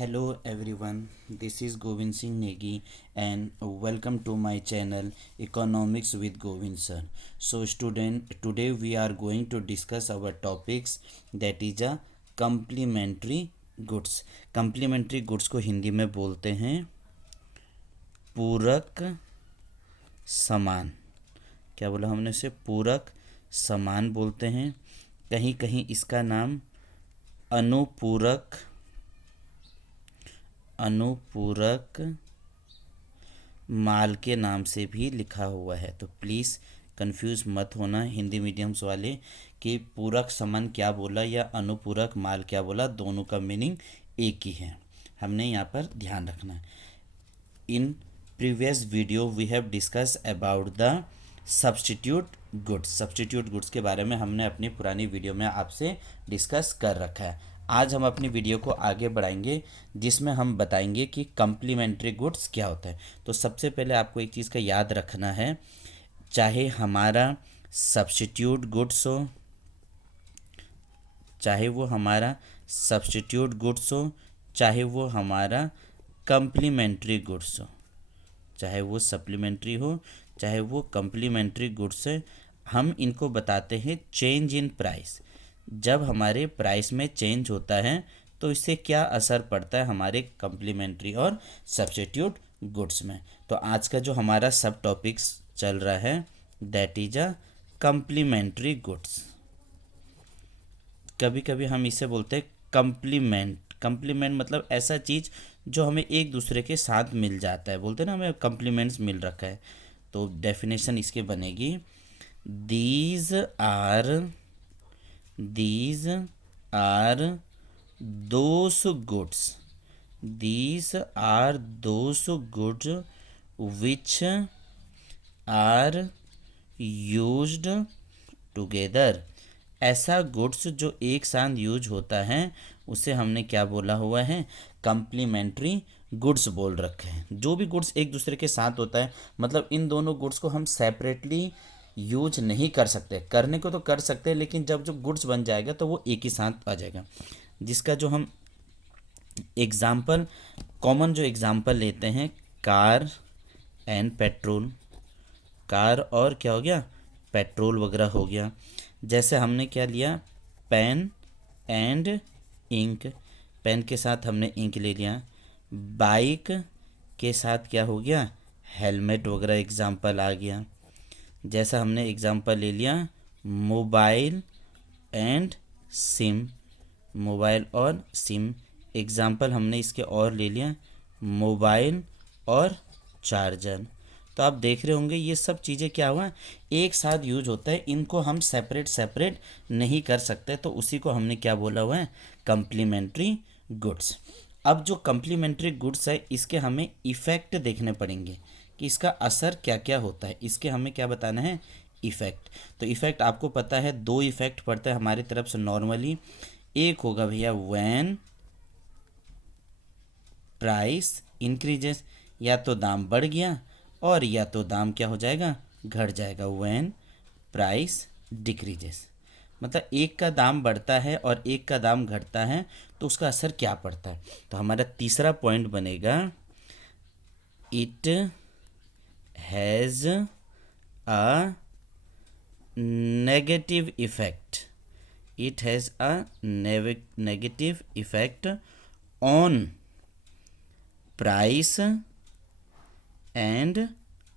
Hello everyone, this is Govind Singh Negi and welcome to my channel Economics with Govind sir. So student, today we are going to discuss our topics that is a complementary goods. Complementary goods को हिंदी में बोलते हैं पूरक सामान। क्या बोला हमने इसे? पूरक सामान बोलते हैं। कहीं कहीं इसका नाम अनुपूरक माल के नाम से भी लिखा हुआ है। तो प्लीज़ कंफ्यूज मत होना हिंदी मीडियम्स वाले कि पूरक सामान क्या बोला या अनुपूरक माल क्या बोला, दोनों का मीनिंग एक ही है। हमने यहाँ पर ध्यान रखना है। In previous video we have discuss about the substitute goods के बारे में हमने अपनी पुरानी वीडियो में आपसे डिस्कस कर रखा है। आज हम अपनी वीडियो को आगे बढ़ाएंगे जिसमें हम बताएंगे कि कम्प्लीमेंट्री गुड्स क्या होता है। तो सबसे पहले आपको एक चीज़ का याद रखना है, चाहे हमारा सब्स्टिट्यूट गुड्स हो, चाहे वो हमारा सब्स्टिट्यूट गुड्स हो, चाहे वो हमारा कम्प्लीमेंट्री गुड्स हो, चाहे वो सप्लीमेंट्री हो, चाहे वो कम्प्लीमेंट्री गुड्स है, हम इनको बताते हैं चेंज इन प्राइस। जब हमारे प्राइस में चेंज होता है तो इससे क्या असर पड़ता है हमारे कम्प्लीमेंट्री और सब्स्टिट्यूट गुड्स में। तो आज का जो हमारा सब टॉपिक्स चल रहा है that is a complementary goods. कभी कभी हम इसे बोलते हैं कंप्लीमेंट मतलब ऐसा चीज़ जो हमें एक दूसरे के साथ मिल जाता है। बोलते हैं ना हमें कम्प्लीमेंट्स मिल रखा है। तो डेफिनेशन इसके बनेगी these are those goods which are used together. ऐसा गुड्स जो एक साथ यूज होता है उसे हमने क्या बोला हुआ है? कम्प्लीमेंट्री गुड्स बोल रखे हैं। जो भी गुड्स एक दूसरे के साथ होता है, मतलब इन दोनों गुड्स को हम सेपरेटली यूज नहीं कर सकते। करने को तो कर सकते हैं लेकिन जब जो गुड्स बन जाएगा तो वो एक ही साथ आ जाएगा। जिसका जो हम एग्जाम्पल कॉमन जो एग्जाम्पल लेते हैं कार एंड पेट्रोल, कार और क्या हो गया? पेट्रोल वगैरह हो गया। जैसे हमने क्या लिया? पेन एंड इंक, पेन के साथ हमने इंक ले लिया। बाइक के साथ क्या हो गया? हेलमेट वगैरह एग्जाम्पल आ गया। जैसा हमने एग्जाम्पल ले लिया मोबाइल एंड सिम, मोबाइल और सिम एग्जाम्पल हमने इसके और ले लिया मोबाइल और चार्जर। तो आप देख रहे होंगे ये सब चीज़ें क्या हुआ एक साथ यूज होता है, इनको हम सेपरेट नहीं कर सकते। तो उसी को हमने क्या बोला हुआ है? Complementary goods. अब जो कम्प्लीमेंट्री गुड्स है इसके हमें इफ़ेक्ट देखने पड़ेंगे कि इसका असर क्या क्या होता है। इसके हमें क्या बताना है? इफ़ेक्ट। तो इफ़ेक्ट आपको पता है दो इफ़ेक्ट पड़ता है हमारी तरफ से नॉर्मली। एक होगा भैया व्हेन प्राइस इंक्रीजेस, या तो दाम बढ़ गया और या तो दाम क्या हो जाएगा? घट जाएगा। व्हेन प्राइस डिक्रीजेस मतलब एक का दाम बढ़ता है और एक का दाम घटता है तो उसका असर क्या पड़ता है। तो हमारा तीसरा पॉइंट बनेगा it has a negative effect. It has a negative effect on price and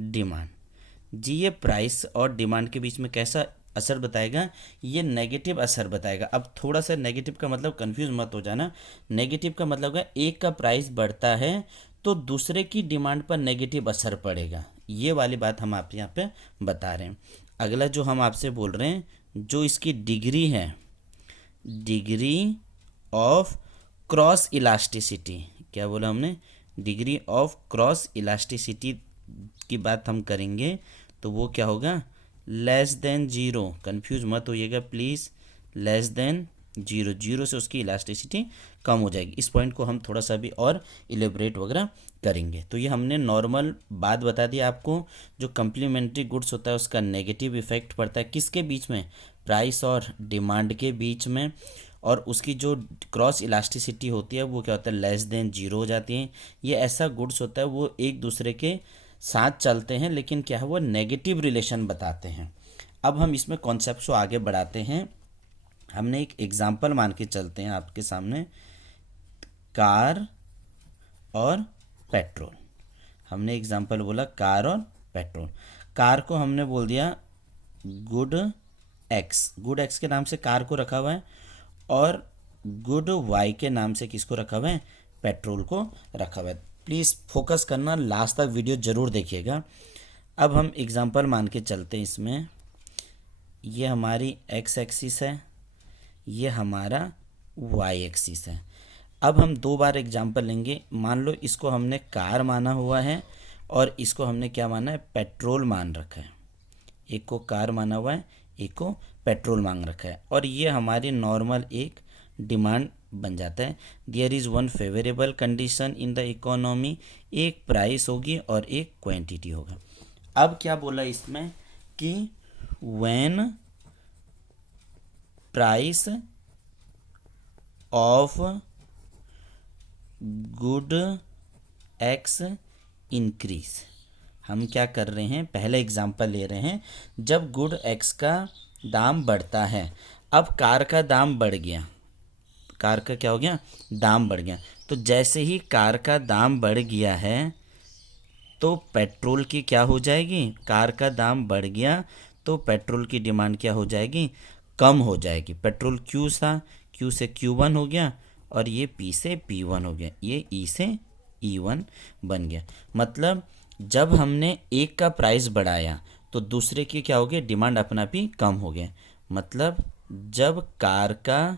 demand. जी ये प्राइस और डिमांड के बीच में कैसा असर बताएगा? ये नेगेटिव असर बताएगा। अब थोड़ा सा नेगेटिव का मतलब कंफ्यूज मत हो जाना। नेगेटिव का मतलब है एक का प्राइस बढ़ता है तो दूसरे की डिमांड पर नेगेटिव असर पड़ेगा। ये वाली बात हम आप यहाँ पे बता रहे हैं। अगला जो हम आपसे बोल रहे हैं जो इसकी डिग्री है, डिग्री ऑफ क्रॉस इलास्टिसिटी, क्या बोला हमने? डिग्री ऑफ क्रॉस इलास्टिसिटी की बात हम करेंगे तो वो क्या होगा? Less than zero. कंफ्यूज मत होइएगा please, less than zero. Zero से उसकी इलास्टिसिटी कम हो जाएगी। इस पॉइंट को हम थोड़ा सा भी और इलेबरेट वगैरह करेंगे। तो ये हमने नॉर्मल बात बता दी आपको। जो कम्प्लीमेंट्री गुड्स होता है उसका नेगेटिव इफेक्ट पड़ता है किसके बीच में? प्राइस और डिमांड के बीच में। और उसकी जो क्रॉस इलास्टिसिटी होती है वो क्या होता है, लेस देन जीरो हो जाती है। ये ऐसा गुड्स होता है वो एक दूसरे के साथ चलते हैं लेकिन क्या है वो नेगेटिव रिलेशन बताते हैं। अब हम इसमें कॉन्सेप्ट को आगे बढ़ाते हैं। हमने एक एग्जांपल मान के चलते हैं आपके सामने, कार और पेट्रोल। हमने एग्जांपल बोला कार और पेट्रोल। कार को हमने बोल दिया गुड एक्स, गुड एक्स के नाम से कार को रखा हुआ है, और गुड वाई के नाम से किसको रखा हुआ है, पेट्रोल को रखा हुआ है। प्लीज़ फोकस करना, लास्ट तक वीडियो ज़रूर देखिएगा। अब हम एग्जांपल मान के चलते हैं इसमें। ये हमारी एक्स एक्सिस है, ये हमारा वाई एक्सिस है। अब हम दो बार एग्जांपल लेंगे। मान लो इसको हमने कार माना हुआ है और इसको हमने क्या माना है, पेट्रोल मान रखा है। एक को कार माना हुआ है, एक को पेट्रोल मांग रखा है, और ये हमारी नॉर्मल एक डिमांड बन जाता है। There is one favourable condition in the economy, एक प्राइस होगी और एक क्वांटिटी होगा। अब क्या बोला इसमें कि when price of good x increase. हम क्या कर रहे हैं, पहले एग्जांपल ले रहे हैं। जब गुड एक्स का दाम बढ़ता है, अब कार का दाम बढ़ गया, कार का क्या हो गया, दाम बढ़ गया। तो जैसे ही कार का दाम बढ़ गया है तो पेट्रोल की क्या हो जाएगी, कार का दाम बढ़ गया तो पेट्रोल की डिमांड क्या हो जाएगी, कम हो जाएगी। पेट्रोल क्यू था, क्यू से Q1 हो गया, और ये P से P1 हो गया, ये E से E1 बन गया। मतलब जब हमने एक का प्राइस बढ़ाया तो दूसरे की क्या हो गया, डिमांड अपना भी कम हो गया। मतलब जब कार का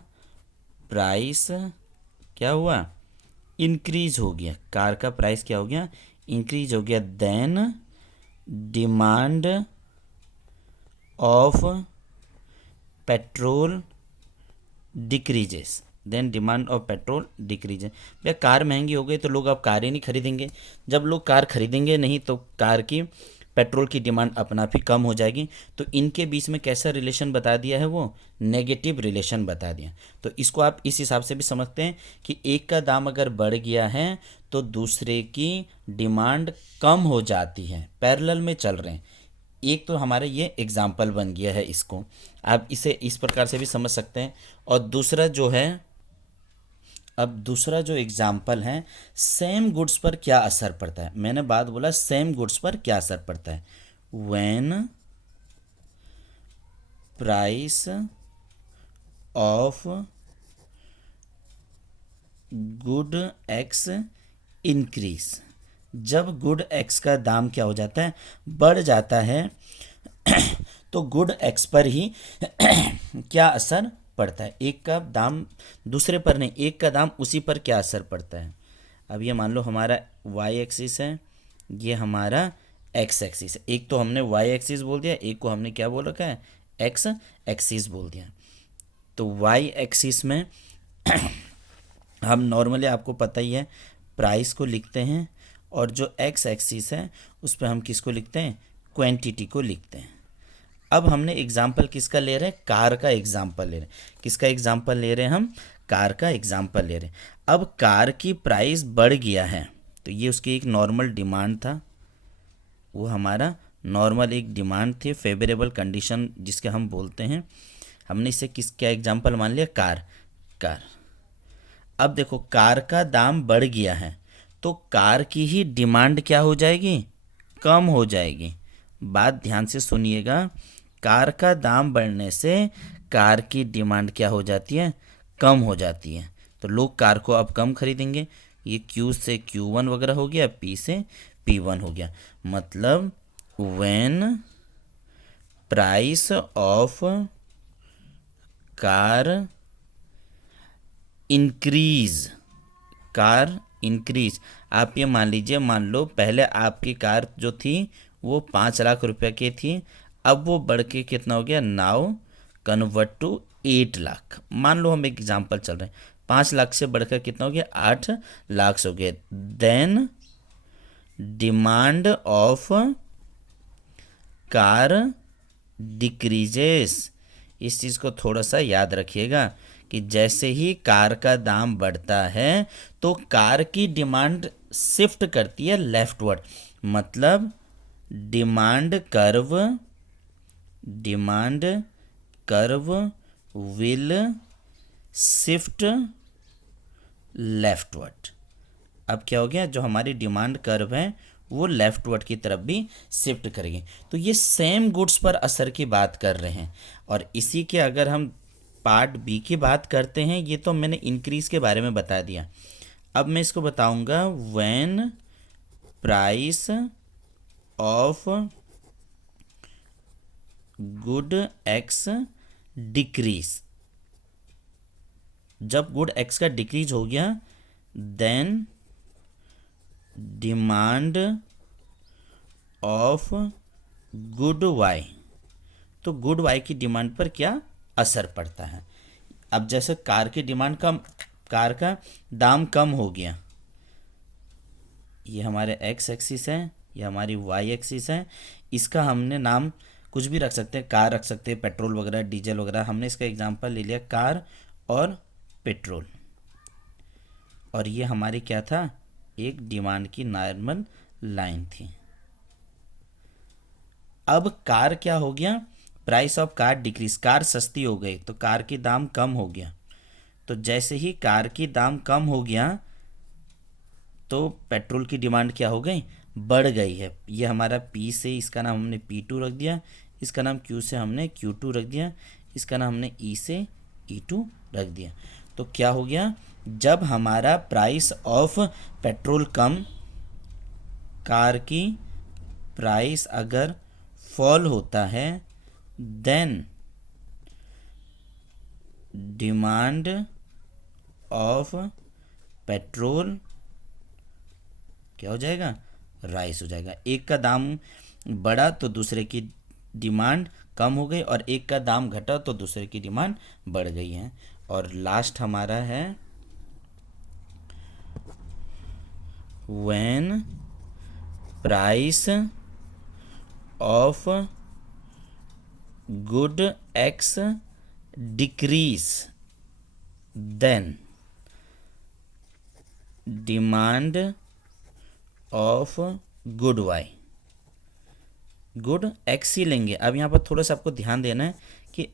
प्राइस क्या हुआ, इंक्रीज हो गया, कार का प्राइस क्या हो गया, इंक्रीज हो गया, then demand of petrol decreases, then demand of petrol decreases. भैया कार महंगी हो गई तो लोग अब कार ही नहीं खरीदेंगे। जब लोग कार खरीदेंगे नहीं तो कार की पेट्रोल की डिमांड अपना भी कम हो जाएगी। तो इनके बीच में कैसा रिलेशन बता दिया है, वो नेगेटिव रिलेशन बता दिया। तो इसको आप इस हिसाब से भी समझते हैं कि एक का दाम अगर बढ़ गया है तो दूसरे की डिमांड कम हो जाती है, पैरेलल में चल रहे हैं। एक तो हमारा ये एग्जाम्पल बन गया है, इसको आप इसे इस प्रकार से भी समझ सकते हैं। और दूसरा जो है, अब दूसरा जो एग्जाम्पल है, सेम गुड्स पर क्या असर पड़ता है। मैंने बात बोला सेम गुड्स पर क्या असर पड़ता है, when price of good x increase. जब गुड एक्स का दाम क्या हो जाता है, बढ़ जाता है, तो गुड एक्स पर ही क्या असर पड़ता है, एक का दाम दूसरे पर नहीं, एक का दाम उसी पर क्या असर पड़ता है। अब ये मान लो हमारा वाई एक्सिस है, ये हमारा एक्स एक्सिस है। एक तो हमने वाई एक्सिस बोल दिया, एक को हमने क्या बोल रखा है, एक्स एक्सिस बोल दिया। तो वाई एक्सिस में हम नॉर्मली आपको पता ही है प्राइस को लिखते हैं, और जो एक्स एक्सिस है उस पर हम किसको लिखते हैं, क्वांटिटी को लिखते हैं। अब हमने एग्जाम्पल किसका ले रहे हैं, कार का एग्जाम्पल ले रहे हैं। किसका एग्जाम्पल ले रहे हैं हम, कार का एग्जाम्पल ले रहे हैं। अब कार की प्राइस बढ़ गया है तो ये उसकी एक नॉर्मल डिमांड था, वो हमारा नॉर्मल एक डिमांड थी, फेवरेबल कंडीशन जिसके हम बोलते हैं। हमने इसे किसका एग्जाम्पल मान लिया, कार। अब देखो कार का दाम बढ़ गया है तो कार की ही डिमांड क्या हो जाएगी, कम हो जाएगी। बात ध्यान से सुनिएगा, कार का दाम बढ़ने से कार की डिमांड क्या हो जाती है, कम हो जाती है। तो लोग कार को अब कम खरीदेंगे। ये Q से Q1 वगैरह हो गया, P से P1 हो गया। मतलब when price of car increase, car increase. आप ये मान लीजिए, मान लो पहले आपकी कार जो थी वो 5 लाख रुपए की थी, अब वो बढ़ के कितना हो गया, नाउ कन्वर्ट टू 8 लाख। मान लो हम एक एग्जांपल चल रहे हैं, 5 लाख से बढ़कर कितना हो गया, 8 लाख हो गया। Then demand of car decreases. इस चीज़ को थोड़ा सा याद रखिएगा कि जैसे ही कार का दाम बढ़ता है तो कार की डिमांड शिफ्ट करती है लेफ्टवर्ड, मतलब demand curve will shift leftward. अब क्या हो गया, जो हमारी डिमांड कर्व है वो लेफ्टवर्ड की तरफ भी शिफ्ट करेंगे। तो ये सेम गुड्स पर असर की बात कर रहे हैं। और इसी के अगर हम पार्ट बी की बात करते हैं, ये तो मैंने इंक्रीज के बारे में बता दिया। अब मैं इसको बताऊंगा, when price of good X decrease, जब गुड एक्स का डिक्रीज हो गया, then demand of good Y, तो गुड वाई की डिमांड पर क्या असर पड़ता है। अब जैसे कार की डिमांड कम, कार का दाम कम हो गया, ये हमारे एक्स एक्सिस है, ये हमारी वाई एक्सिस है। इसका हमने नाम कुछ भी रख सकते हैं, कार रख सकते हैं, पेट्रोल वगैरह, डीजल वगैरह। हमने इसका एग्जांपल ले लिया कार और पेट्रोल। और ये हमारी क्या था, एक डिमांड की नॉर्मल लाइन थी। अब कार क्या हो गया, price of car decrease, car सस्ती हो गई तो कार की दाम कम हो गया। तो जैसे ही कार की दाम कम हो गया तो पेट्रोल की डिमांड क्या हो गई, बढ़ गई है। ये हमारा P से इसका नाम हमने P2 रख दिया, इसका नाम Q से हमने Q2 रख दिया, इसका नाम हमने E से E2 रख दिया। तो क्या हो गया, जब हमारा price of petrol come, car की प्राइस अगर फॉल होता है, देन डिमांड ऑफ पेट्रोल क्या हो जाएगा, राइस हो जाएगा। एक का दाम बढ़ा तो दूसरे की डिमांड कम हो गई, और एक का दाम घटा तो दूसरे की डिमांड बढ़ गई है। और लास्ट हमारा है, when price of good X decreases, then demand of good Y, good X ही लेंगे। अब यहाँ पर थोड़ा सा आपको ध्यान देना है कि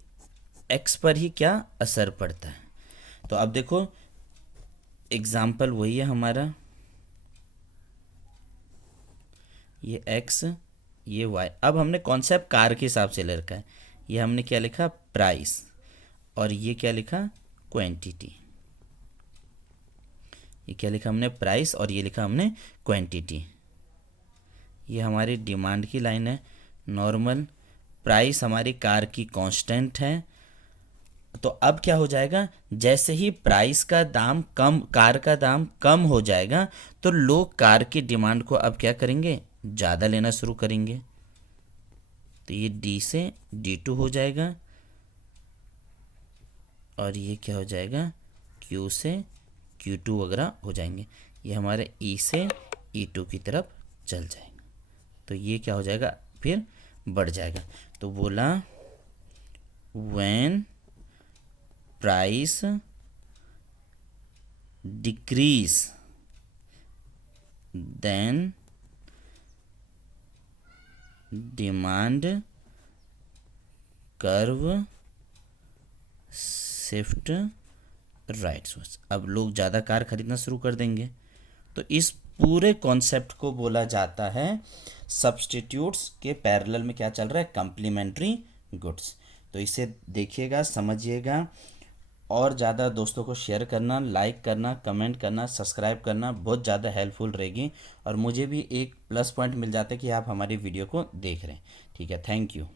एक्स पर ही क्या असर पड़ता है। तो अब देखो एग्जाम्पल वही है हमारा, ये एक्स, ये वाई। अब हमने कॉन्सेप्ट कार के हिसाब से ले रखा है। ये हमने क्या लिखा, प्राइस, और ये क्या लिखा, क्वांटिटी। ये क्या लिखा हमने, प्राइस, और ये लिखा हमने क्वांटिटी। ये हमारी डिमांड की लाइन है नॉर्मल, प्राइस हमारी कार की कांस्टेंट है। तो अब क्या हो जाएगा, जैसे ही प्राइस का दाम कम, कार का दाम कम हो जाएगा, तो लोग कार की डिमांड को अब क्या करेंगे, ज़्यादा लेना शुरू करेंगे। तो ये D से D2 हो जाएगा, और ये क्या हो जाएगा, Q से Q2 वगैरह हो जाएंगे। ये हमारे E से E2 की तरफ चल जाएगा। तो ये क्या हो जाएगा, फिर बढ़ जाएगा। तो बोला, when price decrease, then demand curve shift rights. अब लोग ज़्यादा कार खरीदना शुरू कर देंगे। तो इस पूरे कॉन्सेप्ट को बोला जाता है सब्स्टिट्यूट्स के पैरेलल में क्या चल रहा है, कम्प्लीमेंट्री गुड्स। तो इसे देखिएगा, समझिएगा, और ज़्यादा दोस्तों को शेयर करना, लाइक करना, कमेंट करना, सब्सक्राइब करना, बहुत ज़्यादा हेल्पफुल रहेगी। और मुझे भी एक प्लस पॉइंट मिल जाता है कि आप हमारी वीडियो को देख रहे हैं। ठीक है, थैंक यू।